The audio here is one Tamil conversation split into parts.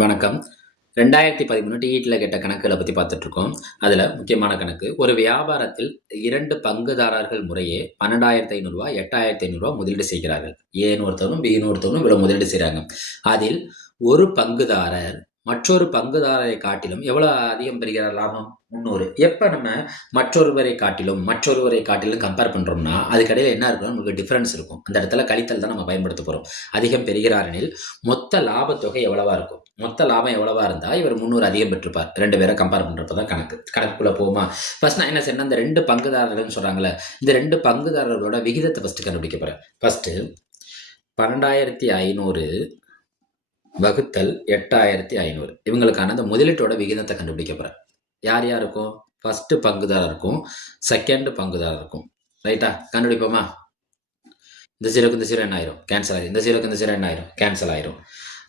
வணக்கம். ரெண்டாயிரத்தி பதிமூணு டிஇடியில் கேட்ட கணக்குகளை பற்றி பார்த்துட்ருக்கோம். அதில் முக்கியமான கணக்கு ஒரு வியாபாரத்தில் இரண்டு பங்குதாரர்கள் முறையே பன்னெண்டாயிரத்தி ஐநூறுரூவா எட்டாயிரத்தி ஐநூறுரூவா முதலீடு செய்கிறார்கள். ஏன்னு ஒருத்தவனும் பின்னு ஒருத்தவனும் இவ்வளோ முதலீடு செய்கிறாங்க அதில் ஒரு பங்குதாரர் மற்றொரு பங்குதாரரை காட்டிலும் எவ்வளோ அதிகம் பெறுகிறார் லாபம்? முந்நூறு எப்போ நம்ம மற்றொருவரை காட்டிலும் மற்றொருவரை காட்டிலும் கம்பேர் பண்ணுறோம்னா அதுக்கடையில் என்ன இருக்கும்? நமக்கு டிஃப்ரென்ஸ் இருக்கும். அந்த இடத்துல கழித்தல் தான் நம்ம பயன்படுத்த போகிறோம் அதிகம் பெறுகிறார் எனில் மொத்த லாபத்தொகை எவ்வளவா இருக்கும்? மொத்த லாபம் எவ்வளவா இருந்தால் இவர் முந்நூறு அதிகம் பெற்றிருப்பார். ரெண்டு பேரை கம்பேர் பண்ணுறப்ப தான் கணக்கு. கணக்குக்குள்ளே போகுமா? ஃபர்ஸ்ட் நான் என்ன செய்யணும் அந்த ரெண்டு பங்குதாரர்கள்னு சொல்றாங்களே இந்த ரெண்டு பங்குதாரர்களோட விகிதத்தை ஃபஸ்ட்டு கண்டுபிடிக்க போறேன். ஃபர்ஸ்ட் பன்னெண்டாயிரத்தி ஐநூறு வகுத்தல் எட்டாயிரத்தி ஐநூறு. இவங்களுக்கான அந்த முதலீட்டோட விகிதத்தை கண்டுபிடிக்க போகிறேன் யார் யாருக்கும்? ஃபஸ்ட்டு பங்குதாரருக்கும் செகண்ட் பங்குதாரர் இருக்கும் ரைட்டா கண்டுபிடிப்போமா? இந்த சீரோக்கு இந்த சீரோ என்ன ஆயிரும்? கேன்சல் ஆயிரும். இந்த ஜீரோக்கு இந்த சீரோ என்ன ஆயிரும்? கேன்சல் ஆயிரும்.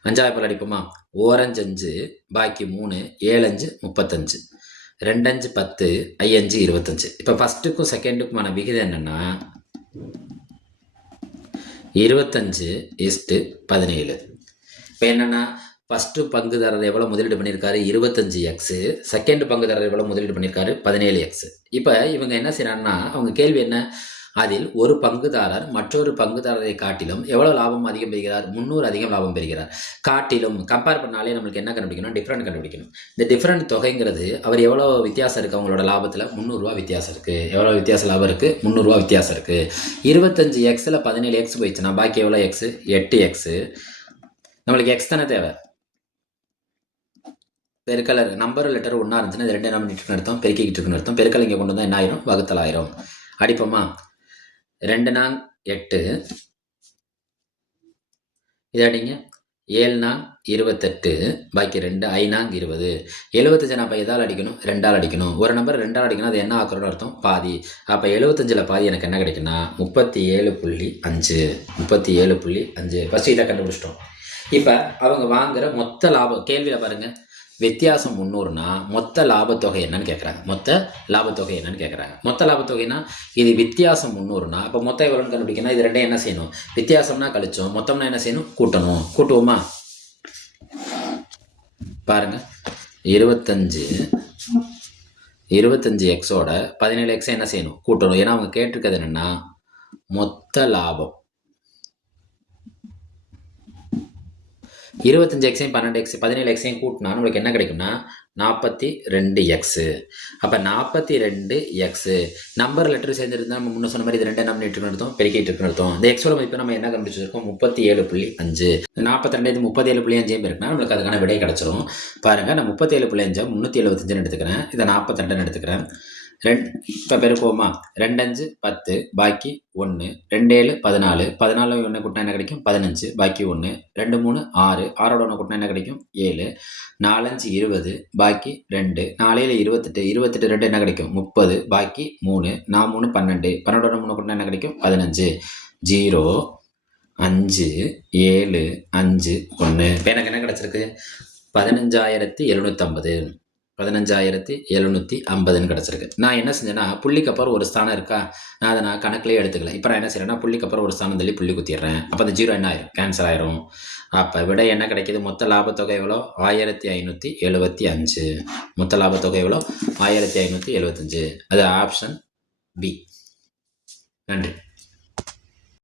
அஞ்சாவது பல் அடிப்போமா? ஓரஞ்சு அஞ்சு பாக்கி மூணு ஏழஞ்சு முப்பத்தஞ்சு. ரெண்டஞ்சு பத்து ஐயஞ்சு இருபத்தஞ்சு. இப்போ ஃபஸ்ட்டுக்கும் செகண்டுக்குமான விகிதம் என்னென்னா இருபத்தஞ்சு இஸ்ட்டு பதினேழு. இப்போ என்னென்னா ஃபஸ்ட்டு பங்குதாரர் எவ்வளோ முதலீடு பண்ணியிருக்காரு இருபத்தஞ்சி எக்ஸு செகண்ட் பங்குதாரர் எவ்வளோ முதலீடு பண்ணியிருக்காரு பதினேழு எக்ஸு இப்போ இவங்க என்ன செய்கிறாங்கன்னா அவங்க கேள்வி என்ன? அதில் ஒரு பங்குதாரர் மற்றொரு பங்குதாரரை காட்டிலும் எவ்வளோ லாபம் அதிகம் பெறுகிறார்? முந்நூறு அதிகம் லாபம் பெறுகிறார். காட்டிலும் கம்பேர் பண்ணாலே நம்மளுக்கு என்ன கண்டுபிடிக்கணும்? டிஃப்ரெண்ட் கண்டுபிடிக்கணும். இந்த டிஃப்ரெண்ட் தொகைங்கிறது அவர் எவ்வளோ வித்தியாசம் இருக்குது அவங்களோட லாபத்தில் முந்நூறுரூவா வித்தியாசம் இருக்குது எவ்வளோ வித்தியாச லாபம் இருக்குது முந்நூறுரூவா வித்தியாசம் இருக்குது இருபத்தஞ்சி எக்ஸில் பதினேழு எக்ஸ் போயிடுச்சுன்னா பாக்கி எவ்வளோ எக்ஸு எட்டு எக்ஸு நம்மளுக்கு எக்ஸ் தானே தேவை. பெருக்கல் நம்பர் லெட்டர் ஒன்றா இருந்துச்சுன்னா இது ரெண்டு என்ன பண்ணிட்டு அர்த்தம். பெருக்கிக்கிட்டு இருக்குன்னு அர்த்தம். பெருக்கல் இங்கே கொண்டு வந்தால் என்ன ஆயிரும்? வகுத்தல் ஆயிரும். அடிப்போமா? ரெண்டு நாங் எட்டு. இதாடிங்க ஏழு நாங் இருபத்தெட்டு. பாக்கி ரெண்டு ஐநாங் இருபது. எழுபத்தஞ்சு நான் இப்போ எதால் அடிக்கணும்? ரெண்டால் அடிக்கணும். ஒரு நம்பர் ரெண்டால் அடிக்கணும். அது என்ன ஆக்குறோன்னு அர்த்தம்? பாதி. அப்போ எழுபத்தஞ்சில் பாதி எனக்கு என்ன கிடைக்குன்னா முப்பத்தி ஏழு புள்ளி அஞ்சு. முப்பத்தி ஏழு புள்ளி அஞ்சு. ஃபஸ்ட்டு இதை கண்டுபிடிச்சிட்டோம். இப்போ அவங்க வாங்குற மொத்த லாபம் கேள்வியில் பாருங்கள் வித்தியாசம் முந்நூறுனா மொத்த லாபத்தொகை என்னன்னு கேட்குறாங்க மொத்த லாபத்தொகை என்னன்னு கேட்குறாங்க மொத்த லாபத்தொகைனா இது வித்தியாசம் முந்நூறுனா அப்போ மொத்தம் எவ்வளோன்னு கண்டுபிடிக்கணும் இது ரெண்டையும் என்ன செய்யணும்? வித்தியாசம்னா கழிச்சோம். மொத்தம்னா என்ன செய்யணும்? கூட்டணும். கூட்டுவோமா? பாருங்க. இருபத்தஞ்சு இருபத்தஞ்சு எக்ஸோட பதினேழு எக்ஸை என்ன செய்யணும்? கூட்டணும். ஏன்னா அவங்க கேட்டிருக்கிறது என்னென்னா மொத்த லாபம். இருபத்தஞ்சு எக்ஸையும் பன்னெண்டு எக்ஸ் பதினேழு எக்ஸையும் கூட்டினா நம்மளுக்கு என்ன கிடைக்கும்னா நாற்பத்தி ரெண்டு எக்ஸு அப்போ நாற்பத்தி ரெண்டு எக்ஸு நம்பர் லெட்டர் சேர்ந்துருந்தா நம்ம முன்ன சொன்ன மாதிரி இது ரெண்டு நம்ம பண்ணிட்டு பெருக்கிட்டு இருக்குன்னு அர்த்தம். இந்த எக்ஸோட மதிப்பு நம்ம என்ன கண்டுபிடிச்சிருக்கோம் முப்பத்தி ஏழு புள்ளி அஞ்சு. நாற்பத்தி ரெண்டு இது முப்பத்தி ஏழு புள்ளி அஞ்சே இருக்குன்னா நம்மளுக்கு அதுக்கான விடை கிடச்சிரும். பாருங்கள் நான் முப்பத்தி ஏழு புள்ளி அஞ்சா முந்நூற்றி எழுபத்தஞ்சுன்னு எடுத்துக்கிறேன். இதை நாற்பத்தி ரெண்டுன்னு எடுத்துக்கிறேன். ரெண்டு இப்போ பெருக்குவோமா ரெண்டஞ்சு பத்து பாக்கி ஒன்று ரெண்டேழு பதினாலு பதினாலு ஒன்று கூட்டினா என்ன கிடைக்கும்? பதினஞ்சு பாக்கி ஒன்று ரெண்டு மூணு ஆறு ஆறோட ஒன்று கூட்டினா என்ன கிடைக்கும்? ஏழு நாலஞ்சு இருபது பாக்கி ரெண்டு நாலேழு இருபத்தெட்டு இருபத்தெட்டு ரெண்டு என்ன கிடைக்கும்? முப்பது பாக்கி மூணு நான் மூணு பன்னெண்டு பன்னெண்டோட மூணு கூட்டினா என்ன கிடைக்கும்? பதினஞ்சு ஜீரோ அஞ்சு ஏழு அஞ்சு ஒன்று இப்போ எனக்கு என்ன கிடச்சிருக்கு? பதினஞ்சாயிரத்தி எழுநூற்றம்பது பதினஞ்சாயிரத்தி எழுநூற்றி ஐம்பதுன்னு கிடச்சிருக்கு. நான் என்ன செஞ்சேன்னா புள்ளிக்கு அப்புறம் ஒரு ஸ்தானம் இருக்கா? நான் அதை நான் கணக்கிலே எடுத்துக்கல. இப்போ நான் என்ன செய்கிறேன்னா புள்ளிக்கு அப்புறம் ஒரு ஸ்தானம் தள்ளி புள்ளி குத்திடுறேன். அப்போ அந்த ஜீரோ என்ன ஆயிரும்? கேன்சல் ஆயிரும். அப்போ விட என்ன கிடைக்கிது? மொத்த லாபத்தொகை எவ்வளோ? ஆயிரத்தி ஐநூற்றி எழுபத்தி அஞ்சு. மொத்த லாபத்தொகை எவ்வளோ? ஆயிரத்தி ஐநூற்றி எழுபத்தஞ்சு அது ஆப்ஷன் பி நன்றி.